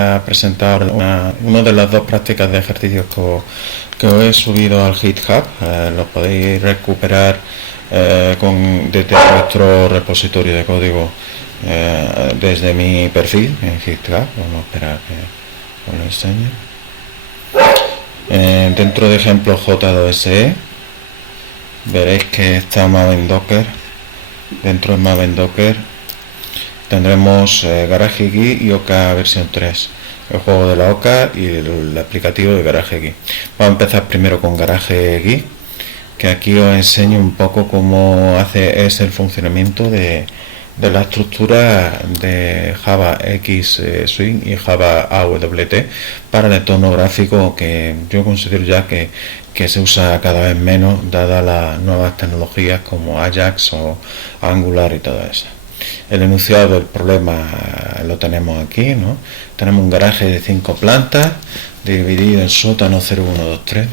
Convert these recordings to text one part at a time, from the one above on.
a presentar una de las dos prácticas de ejercicios que os he subido al GitHub. Lo podéis recuperar desde vuestro repositorio de código, desde mi perfil en GitHub. Vamos a esperar que os lo enseñe. Dentro de ejemplo J2SE veréis que está Maven Docker. Dentro de Maven Docker tendremos GarageGui y Oka versión 3, el juego de la Oka y el aplicativo de GarageGui. Vamos a empezar primero con GarageGui, que aquí os enseño un poco cómo es el funcionamiento de la estructura de Java X Swing y Java AWT para el entorno gráfico, que yo considero ya que se usa cada vez menos dada las nuevas tecnologías como Ajax o Angular y todo eso. El enunciado del problema lo tenemos aquí, ¿no? Tenemos un garaje de 5 plantas dividido en sótano 0, 1, 2, 3.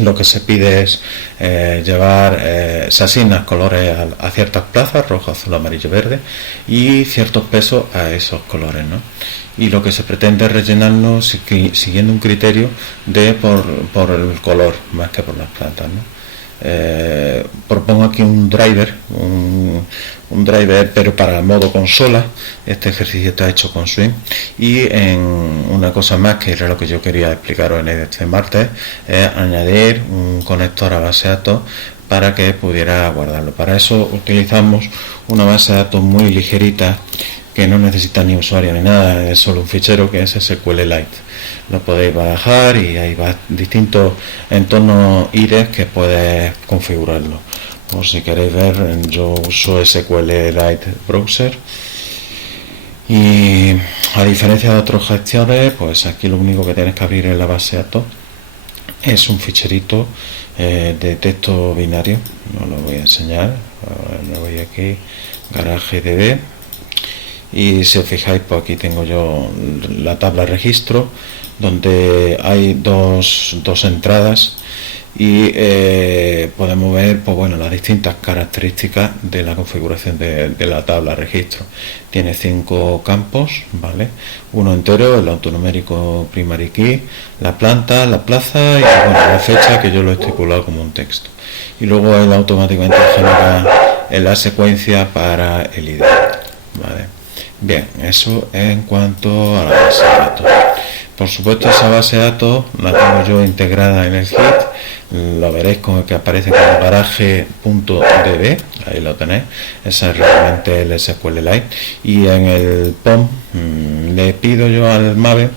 Lo que se pide es se asignan colores a ciertas plazas, rojo, azul, amarillo, verde, y ciertos pesos a esos colores, ¿no? Y lo que se pretende es rellenarlo siguiendo un criterio por el color más que por las plantas, ¿no? Propongo aquí un driver, un driver pero para modo consola. Este ejercicio está hecho con Swing, y en una cosa más que era lo que yo quería explicaros en este martes, es añadir un conector a base de datos para que pudiera guardarlo. Para eso utilizamos una base de datos muy ligerita que no necesita ni usuario ni nada, es solo un fichero que es SQLite. Lo podéis bajar y hay distintos entornos IDE que puedes configurarlo. Por si queréis ver, yo uso SQLite Browser, y a diferencia de otros gestores, pues aquí lo único que tienes que abrir en la base de datos es un ficherito de texto binario. No lo voy a enseñar. Ahora me voy aquí, GarageDB, y si os fijáis, pues aquí tengo yo la tabla registro donde hay dos entradas, y podemos ver, pues bueno, las distintas características de la configuración de la tabla registro. Tiene 5 campos, ¿vale? Uno entero, el autonumérico primary key, la planta, la plaza y bueno, la fecha, que yo lo he estipulado como un texto. Y luego él automáticamente genera la secuencia para el ID, ¿vale? Bien, eso en cuanto a la base de datos. Por supuesto, esa base de datos la tengo yo integrada en el Git. Lo veréis con el que aparece como garage.db, ahí lo tenéis. Esa es realmente el SQLite. Y en el POM le pido yo al Maven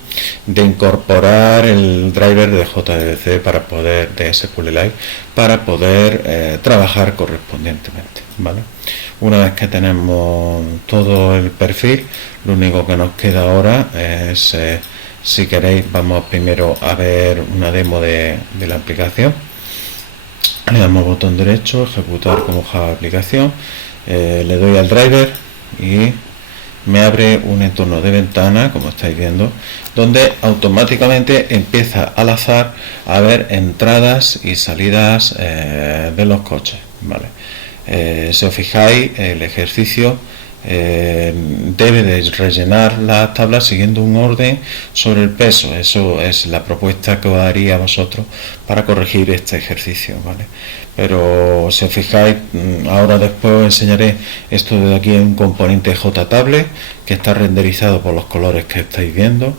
de incorporar el driver de JDBC de SQLite para poder trabajar correspondientemente, ¿vale? Una vez que tenemos todo el perfil, lo único que nos queda ahora es, si queréis, vamos primero a ver una demo de la aplicación. Le damos botón derecho, ejecutar como Java aplicación, le doy al driver y me abre un entorno de ventana, como estáis viendo, donde automáticamente empieza al azar a ver entradas y salidas de los coches, ¿vale? Si os fijáis, el ejercicio debe de rellenar las tablas siguiendo un orden sobre el peso. Eso es la propuesta que os daría a vosotros para corregir este ejercicio, ¿vale? Pero si os fijáis, ahora después os enseñaré esto de aquí, en un componente JTable que está renderizado por los colores que estáis viendo.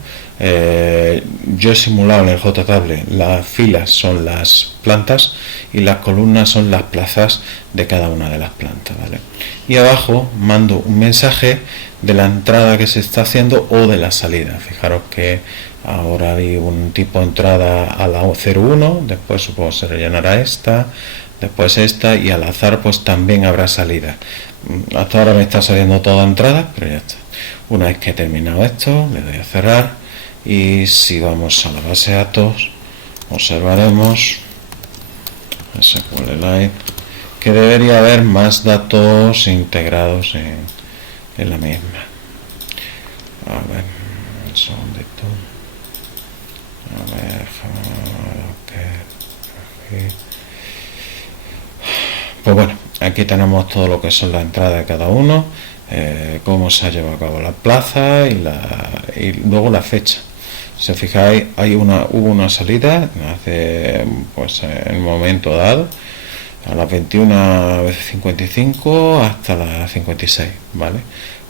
Yo he simulado en el JTable, las filas son las plantas y las columnas son las plazas de cada una de las plantas, ¿vale? Y abajo mando un mensaje de la entrada que se está haciendo o de la salida. Fijaros que ahora hay un tipo de entrada a la 01, después supongo se rellenará esta, después esta, y al azar pues también habrá salida. Hasta ahora me está saliendo toda entrada, pero ya está. Una vez que he terminado esto, le doy a cerrar. Y si vamos a la base de datos, observaremos SQLite que debería haber más datos integrados en la misma. A ver, un segundito. A ver, pues bueno, aquí tenemos todo lo que son las entradas de cada uno. cómo se ha llevado a cabo la plaza y luego la fecha. Si os fijáis, hubo una salida hace, pues, en un momento dado, a las 21:55 hasta las 56, ¿vale?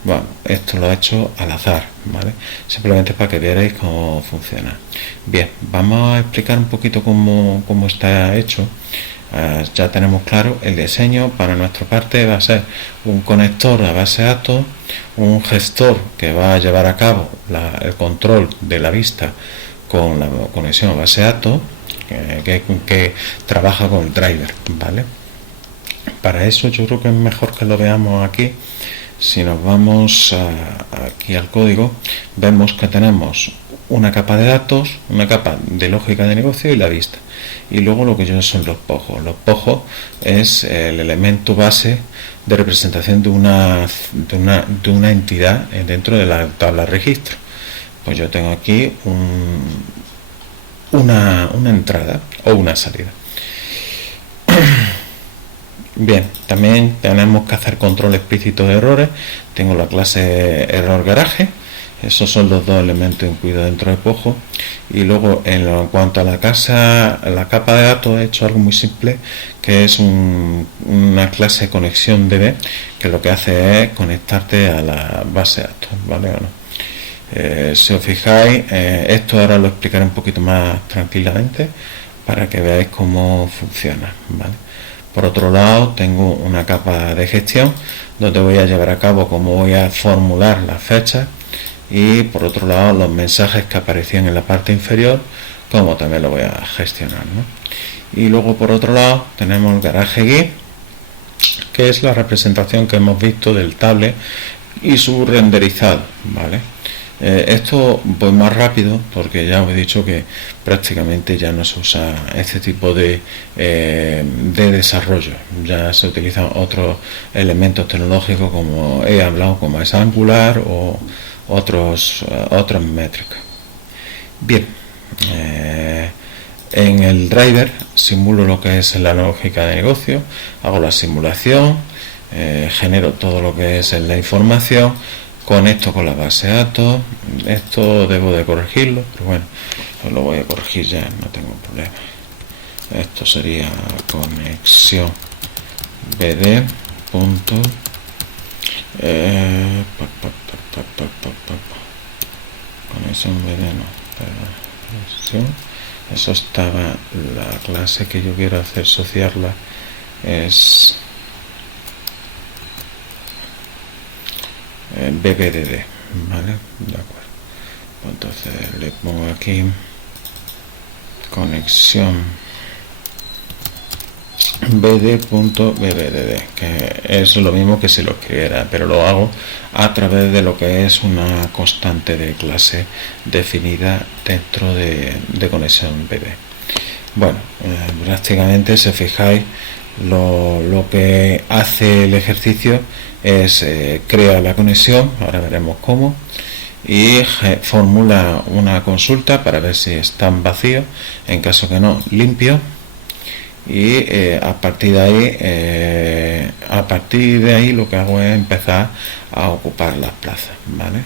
Bueno, esto lo he hecho al azar, ¿vale? Simplemente para que veáis cómo funciona. Bien, vamos a explicar un poquito cómo está hecho. Ya tenemos claro el diseño. Para nuestra parte va a ser un conector a base de datos, un gestor que va a llevar a cabo el control de la vista con la conexión a base de datos, que trabaja con el driver, ¿vale? Para eso yo creo que es mejor que lo veamos aquí. Si nos vamos aquí al código, vemos que tenemos una capa de datos, una capa de lógica de negocio y la vista. Y luego lo que son los pojos. Los pojos es el elemento base de representación de una entidad dentro de la tabla registro. Pues yo tengo aquí una entrada o una salida. Bien, también tenemos que hacer control explícito de errores. Tengo la clase error garaje. Esos son los dos elementos incluidos dentro de Pojo. Y luego, en cuanto a la capa de datos, he hecho algo muy simple, que es una clase conexión DB, que lo que hace es conectarte a la base de datos, ¿vale o no? Si os fijáis, esto ahora lo explicaré un poquito más tranquilamente para que veáis cómo funciona, ¿vale? Por otro lado, tengo una capa de gestión donde voy a llevar a cabo cómo voy a formular las fechas, y por otro lado los mensajes que aparecían en la parte inferior, como también lo voy a gestionar, ¿no? Y luego por otro lado tenemos el garaje GUI, que es la representación que hemos visto del tablet y su renderizado, ¿vale? Esto voy más rápido porque ya os he dicho que prácticamente ya no se usa este tipo de desarrollo. Ya se utilizan otros elementos tecnológicos, como he hablado, como es Angular o otras métricas. Bien, en el driver simulo lo que es la lógica de negocio, hago la simulación, genero todo lo que es la información, conecto con la base de datos. Esto debo de corregirlo, pero bueno, lo voy a corregir ya, no tengo problema. Esto sería conexión bd. Conexión bd no, eso estaba la clase que yo quiero hacer asociarla, es bbdd, ¿vale? De acuerdo. Entonces le pongo aquí conexión bd.bbdd, que es lo mismo que si lo escribiera, pero lo hago a través de lo que es una constante de clase definida dentro de conexión bd. Bueno, prácticamente, si fijáis, lo que hace el ejercicio es crea la conexión, ahora veremos cómo, y formula una consulta para ver si están vacíos, en caso que no, limpio, y a partir de ahí lo que hago es empezar a ocupar las plazas, ¿vale?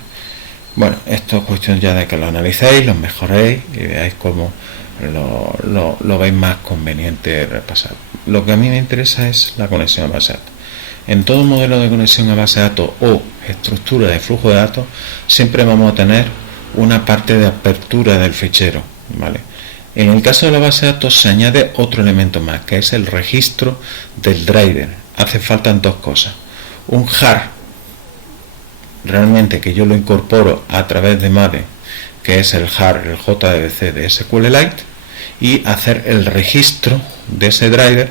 Bueno, esto es cuestión ya de que lo analicéis, lo mejoréis y veáis cómo lo veis más conveniente repasar. Lo que a mí me interesa es la conexión a base de datos. En todo modelo de conexión a base de datos o estructura de flujo de datos, siempre vamos a tener una parte de apertura del fichero, ¿vale? En el caso de la base de datos se añade otro elemento más, que es el registro del driver. Hace falta dos cosas: un jar, realmente, que yo lo incorporo a través de Mave, que es el jar, el JDBC de SQLite, y hacer el registro de ese driver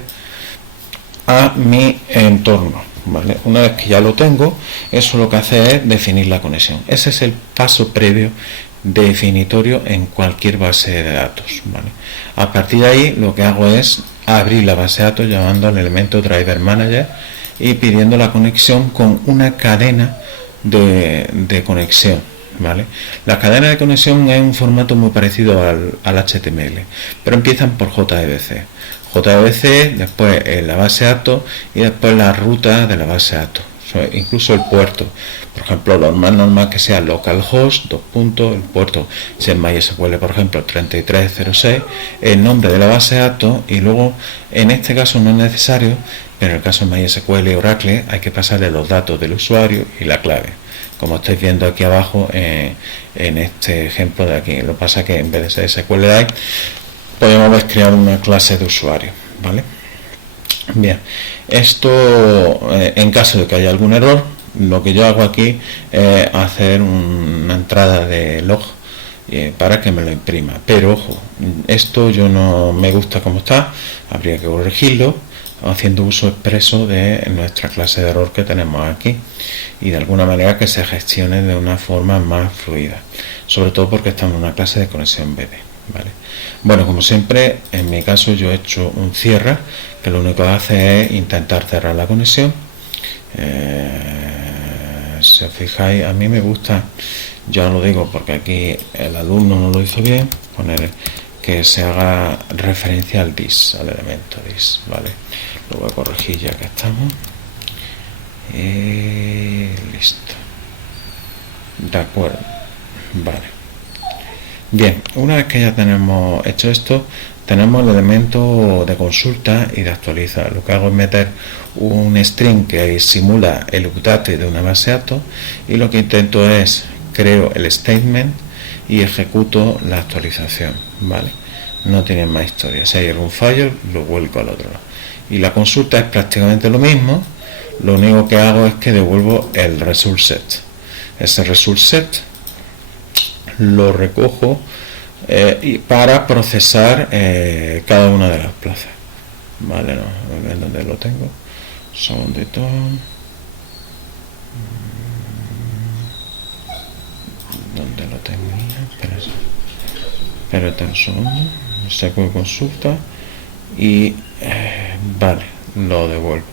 a mi entorno, ¿vale? Una vez que ya lo tengo, eso lo que hace es definir la conexión. Ese es el paso previo definitorio en cualquier base de datos, ¿vale? A partir de ahí lo que hago es abrir la base de datos llamando al elemento driver manager y pidiendo la conexión con una cadena de conexión, ¿vale? La cadena de conexión es un formato muy parecido al HTML, pero empiezan por JDBC, después la base de datos y después la ruta de la base de datos. incluso el puerto. Por ejemplo, lo más normal que sea localhost, el puerto, si es MySQL, por ejemplo, 3306, el nombre de la base de datos, y luego, en este caso no es necesario, pero en el caso de MySQL y Oracle hay que pasarle los datos del usuario y la clave, como estáis viendo aquí abajo en este ejemplo de aquí. Lo que pasa es que en vez de ser SQLite podemos crear una clase de usuario, ¿vale? Bien, esto en caso de que haya algún error, lo que yo hago aquí es hacer una entrada de log para que me lo imprima, pero ojo, esto yo no me gusta como está, habría que corregirlo haciendo uso expreso de nuestra clase de error que tenemos aquí, y de alguna manera que se gestione de una forma más fluida, sobre todo porque estamos en una clase de conexión BD, ¿vale? Bueno, como siempre, en mi caso yo he hecho un cierre, que lo único que hace es intentar cerrar la conexión. Si os fijáis, a mí me gusta, ya lo digo porque aquí el alumno no lo hizo bien, poner que se haga referencia al dis, al elemento dis, ¿vale? Lo voy a corregir ya que estamos. Listo. De acuerdo. Vale. Bien, una vez que ya tenemos hecho esto, tenemos el elemento de consulta y de actualizar. Lo que hago es meter un string que simula el update de una base de datos, y lo que intento es creo el statement y ejecuto la actualización, ¿vale? No tiene más historia. Si hay algún fallo, lo vuelco al otro lado. Y la consulta es prácticamente lo mismo. Lo único que hago es que devuelvo el result set. Ese result set lo recojo y para procesar cada una de las plazas, vale. No, a ver dónde lo tengo, segundito. ¿Dónde lo tenía? Espérate un segundo, saco consulta y vale, lo devuelvo.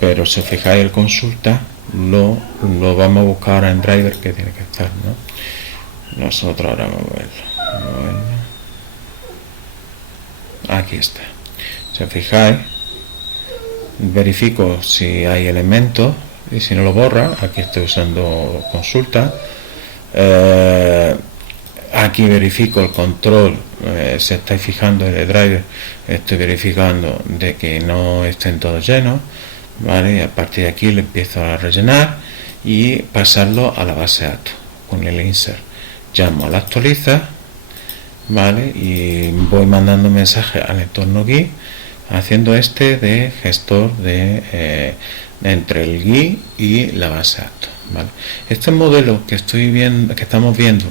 Pero si os fijáis, el consulta lo vamos a buscar ahora en driver, que tiene que estar, ¿no? Nosotros ahora vamos a verlo. Aquí está. Si os fijáis, verifico si hay elementos y si no lo borra. Aquí estoy usando consulta. Aquí verifico el control. Si estáis fijando en el driver, estoy verificando de que no estén todos llenos, ¿vale? Y a partir de aquí le empiezo a rellenar y pasarlo a la base de datos con el insert. Llamo a la actualiza, ¿vale? Y voy mandando mensajes al entorno GUI, haciendo de gestor de entre el GUI y la base de datos, ¿vale? Este modelo que estamos viendo,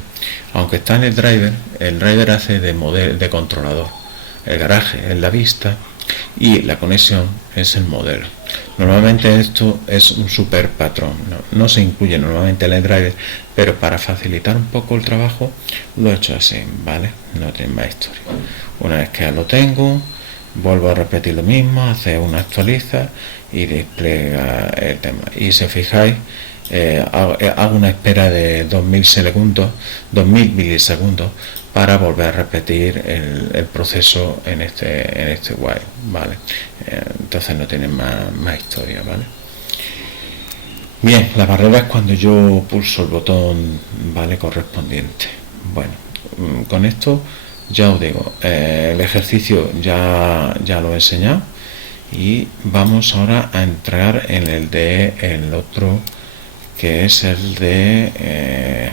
aunque está en el driver hace de controlador. El garaje es la vista y la conexión es el modelo. Normalmente esto es un super patrón, no se incluye normalmente en el driver, pero para facilitar un poco el trabajo lo he hecho así, ¿vale? No tiene más historia. Una vez que ya lo tengo, vuelvo a repetir lo mismo, hacer una actualiza y despliega el tema. Y si fijáis, hago una espera de 2000 milisegundos para volver a repetir el proceso en este while, ¿vale? Entonces no tiene más historia, ¿vale? Bien, la barrera es cuando yo pulso el botón, ¿vale?, correspondiente. Bueno, con esto ya os digo, el ejercicio ya lo he enseñado, y vamos ahora a entrar en el otro, que es el de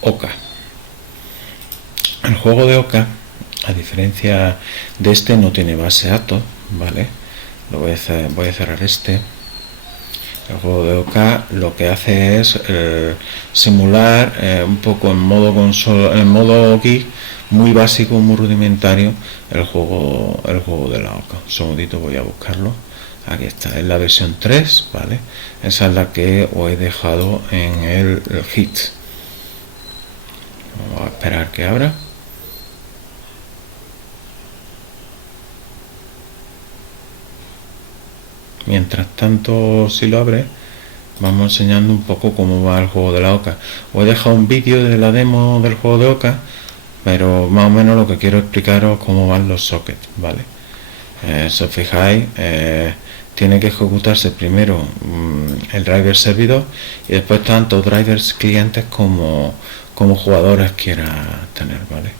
Oca. El juego de Oca, a diferencia de este, no tiene base de datos, ¿vale? Voy a cerrar este. El juego de Oca lo que hace es simular un poco en modo consola, en modo GUI, muy básico, muy rudimentario, el juego de la Oca. Un segundito, voy a buscarlo. Aquí está, es la versión 3, ¿vale? Esa es la que os he dejado en el hit. Vamos a esperar que abra. Mientras tanto, si lo abre, vamos enseñando un poco cómo va el juego de la Oca. Os he dejado un vídeo de la demo del juego de Oca, pero más o menos lo que quiero explicaros cómo van los sockets, ¿vale? Si os fijáis, tiene que ejecutarse primero el driver servidor y después tanto drivers clientes como jugadores quiera tener, ¿vale?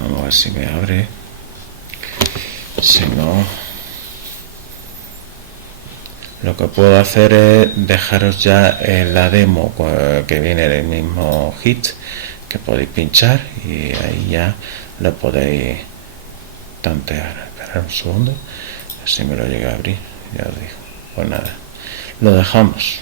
Vamos a ver si me abre. Si no, lo que puedo hacer es dejaros ya la demo que viene del mismo hit, que podéis pinchar y ahí ya lo podéis tantear. Esperad un segundo, si me lo llega a abrir, ya os digo. Pues nada, lo dejamos.